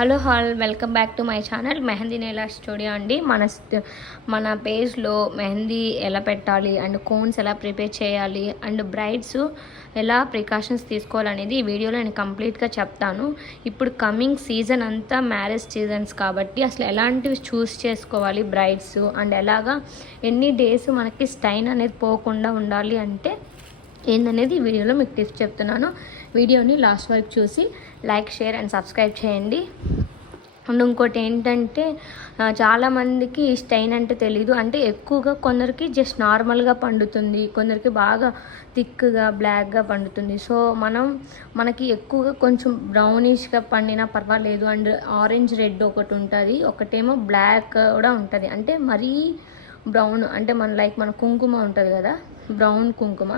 Hello hall welcome back to my channel mehndi నేల studio అండి. మన పేజ్లో మెహందీ ఎలా పెట్టాలి అండ్ కోన్స్ ఎలా ప్రిపేర్ చేయాలి అండ్ బ్రైడ్స్ ఎలా ప్రికాషన్స్ తీసుకోవాలనేది ఈ వీడియోలో నేను కంప్లీట్గా చెప్తాను. ఇప్పుడు కమింగ్ సీజన్ అంతా మ్యారేజ్ సీజన్స్ కాబట్టి అసలు ఎలాంటివి చూస్ చేసుకోవాలి బ్రైడ్స్ అండ్ ఎలాగా ఎన్ని డేస్ మనకి స్టైన్ అనేది పోకుండా ఉండాలి అంటే ఏందనేది ఈ వీడియోలో మీకు టిప్స్ చెప్తున్నాను. వీడియోని లాస్ట్ వరకు చూసి లైక్, షేర్ అండ్ సబ్స్క్రైబ్ చేయండి. అండ్ ఇంకోటి ఏంటంటే చాలామందికి స్టైన్ అంటే తెలీదు. అంటే ఎక్కువగా కొందరికి జస్ట్ నార్మల్గా పండుతుంది, కొందరికి బాగా థిక్గా బ్లాక్గా పండుతుంది. సో మనకి ఎక్కువగా కొంచెం బ్రౌనిష్గా పండినా పర్వాలేదు. అండ్ ఆరెంజ్ రెడ్ ఒకటి ఉంటుంది, ఒకటేమో బ్లాక్ కూడా ఉంటుంది. అంటే మరీ బ్రౌన్ అంటే మన కుంకుమ ఉంటుంది కదా, బ్రౌన్ కుంకుమ.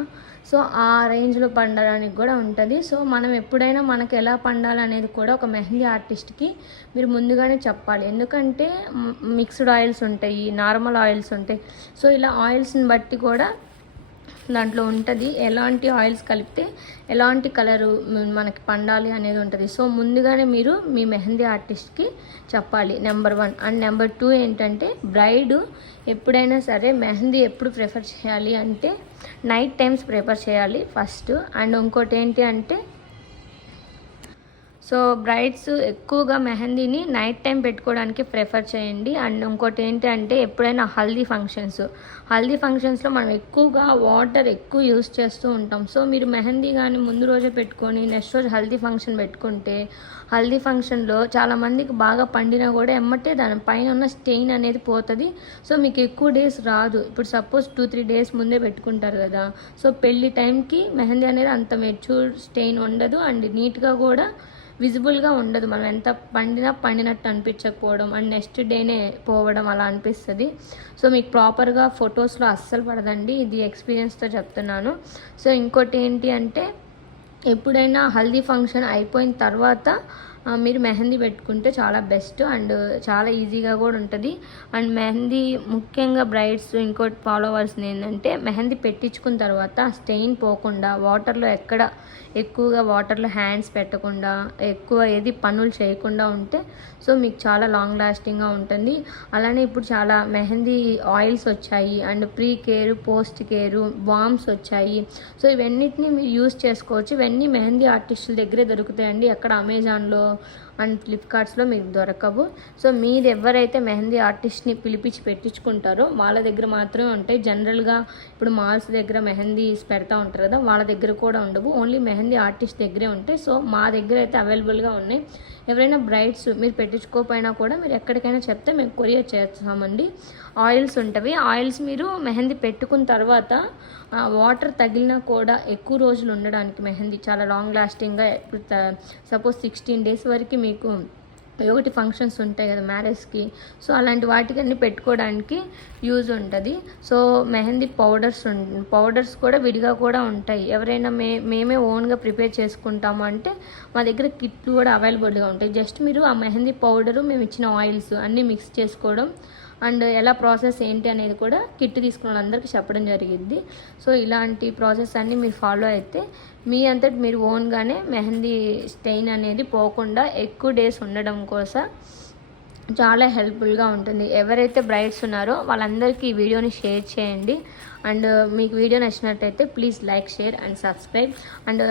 సో ఆ రేంజ్లో పండడానికి కూడా ఉంటుంది. సో మనం ఎప్పుడైనా మనకు ఎలా పండాలనేది కూడా ఒక మెహందీ ఆర్టిస్ట్కి మీరు ముందుగానే చెప్పాలి. ఎందుకంటే మిక్స్డ్ ఆయిల్స్ ఉంటాయి, నార్మల్ ఆయిల్స్ ఉంటాయి. సో ఇలా ఆయిల్స్ని బట్టి కూడా దాంట్లో ఉంటుంది ఎలాంటి ఆయిల్స్ కలిపితే ఎలాంటి కలరు మనకి పండాలి అనేది ఉంటుంది. సో ముందుగానే మీరు మీ మెహందీ ఆర్టిస్ట్కి చెప్పాలి, నెంబర్ 1. అండ్ నెంబర్ 2 ఏంటంటే బ్రైడ్ ఎప్పుడైనా సరే మెహందీ ఎప్పుడు ప్రిఫర్ చేయాలి అంటే నైట్ టైమ్స్ ప్రిఫర్ చేయాలి ఫస్ట్. అండ్ ఇంకోటి ఏంటి అంటే సో బ్రైడ్స్ ఎక్కువగా మెహందీని నైట్ టైం పెట్టుకోవడానికి ప్రిఫర్ చేయండి. అండ్ ఇంకోటి ఏంటి అంటే ఎప్పుడైనా హల్దీ ఫంక్షన్స్లో మనం ఎక్కువగా వాటర్ ఎక్కువ యూస్ చేస్తూ ఉంటాం. సో మీరు మెహందీ కానీ ముందు రోజే పెట్టుకొని నెక్స్ట్ రోజు హల్దీ ఫంక్షన్ పెట్టుకుంటే హల్దీ ఫంక్షన్లో చాలామందికి బాగా పండినా కూడా ఎమ్మటే దాని పైన ఉన్న స్టెయిన్ అనేది పోతుంది. సో మీకు ఎక్కువ డేస్ రాదు. ఇప్పుడు సపోజ్ 2-3 డేస్ ముందే పెట్టుకుంటారు కదా, సో పెళ్ళి టైంకి మెహందీ అనేది అంత మెచ్యూర్ స్టెయిన్ ఉండదు అండ్ నీట్గా కూడా విజిబుల్గా ఉండదు. మనం ఎంత పండినట్టు అనిపించకపోవడం అండ్ నెక్స్ట్ డేనే పోవడం అలా అనిపిస్తుంది. సో మీకు ప్రాపర్గా ఫొటోస్లో అస్సలు పడదండి, ఇది ఎక్స్పీరియన్స్తో చెప్తున్నాను. సో ఇంకోటి ఏంటి అంటే ఎప్పుడైనా హల్దీ ఫంక్షన్ అయిపోయిన తర్వాత మీరు మెహందీ పెట్టుకుంటే చాలా బెస్ట్ అండ్ చాలా ఈజీగా కూడా ఉంటుంది. అండ్ మెహందీ ముఖ్యంగా బ్రైడ్స్ ఇంకోటి ఫాలో అవ్వాల్సింది ఏంటంటే మెహందీ పెట్టించుకున్న తర్వాత స్టెయిన్ పోకుండా వాటర్లో ఎక్కువగా వాటర్లో హ్యాండ్స్ పెట్టకుండా ఎక్కువ ఏది పనులు చేయకుండా ఉంటే సో మీకు చాలా లాంగ్ లాస్టింగ్గా ఉంటుంది. అలానే ఇప్పుడు చాలా మెహందీ ఆయిల్స్ వచ్చాయి and pre care, post care, balms వచ్చాయి. సో ఇవన్నిటిని మీరు యూస్ చేసుకోవచ్చు. ఇవన్నీ మెహందీ ఆర్టిస్టుల దగ్గరే దొరుకుతాయండి, ఎక్కడ అమెజాన్లో అండ్ ఫ్లిప్కార్ట్స్లో మీకు దొరకవు. సో మీరు ఎవరైతే మెహందీ ఆర్టిస్ట్ని పిలిపించి పెట్టించుకుంటారో వాళ్ళ దగ్గర మాత్రమే ఉంటాయి. జనరల్గా ఇప్పుడు మాల్స్ దగ్గర మెహందీస్ పెడతా ఉంటారు కదా, వాళ్ళ దగ్గర కూడా ఉండవు, ఓన్లీ మెహందీ ఆర్టిస్ట్ దగ్గరే ఉంటాయి. సో మా దగ్గర అయితే అవైలబుల్గా ఉన్నాయి. ఎవరైనా బ్రైడ్స్ మీరు పెట్టించుకోకపోయినా కూడా మీరు ఎక్కడికైనా చెప్తే మేము కొరియర్ చేస్తామండి. ఆయిల్స్ ఉంటవి, ఆయిల్స్ మీరు మెహందీ పెట్టుకున్న తర్వాత వాటర్ తగిలినా కూడా ఎక్కువ రోజులు ఉండడానికి మెహందీ చాలా లాంగ్ లాస్టింగ్గా సపోజ్ 16 డేస్ వరకు మీకు ఒకటి ఫంక్షన్స్ ఉంటాయి కదా మ్యారేజ్కి, సో అలాంటి అన్నీ పెట్టుకోవడానికి యూజ్ ఉంటుంది. సో మెహందీ పౌడర్స్ కూడా విడిగా కూడా ఉంటాయి. ఎవరైనా మేమే ఓన్గా ప్రిపేర్ చేసుకుంటాము అంటే మా దగ్గర కిట్లు కూడా అవైలబుల్గా ఉంటాయి. జస్ట్ మీరు ఆ మెహందీ పౌడరు మేము ఇచ్చిన ఆయిల్స్ అన్నీ మిక్స్ చేసుకోవడం అండ్ ఎలా ప్రాసెస్ ఏంటి అనేది కూడా కిట్ తీసుకున్న వాళ్ళందరికీ చెప్పడం జరిగింది. సో ఇలాంటి ప్రాసెస్ అన్నీ మీరు ఫాలో అయితే మీ అంతటి మీరు ఓన్గానే మెహందీ స్టెయిన్ అనేది పోకుండా ఎక్కువ డేస్ ఉండడం కోసం చాలా హెల్ప్ఫుల్గా ఉంటుంది. ఎవరైతే బ్రైడ్స్ ఉన్నారో వాళ్ళందరికీ ఈ వీడియోని షేర్ చేయండి. అండ్ మీకు వీడియో నచ్చినట్టయితే please like, share and subscribe. And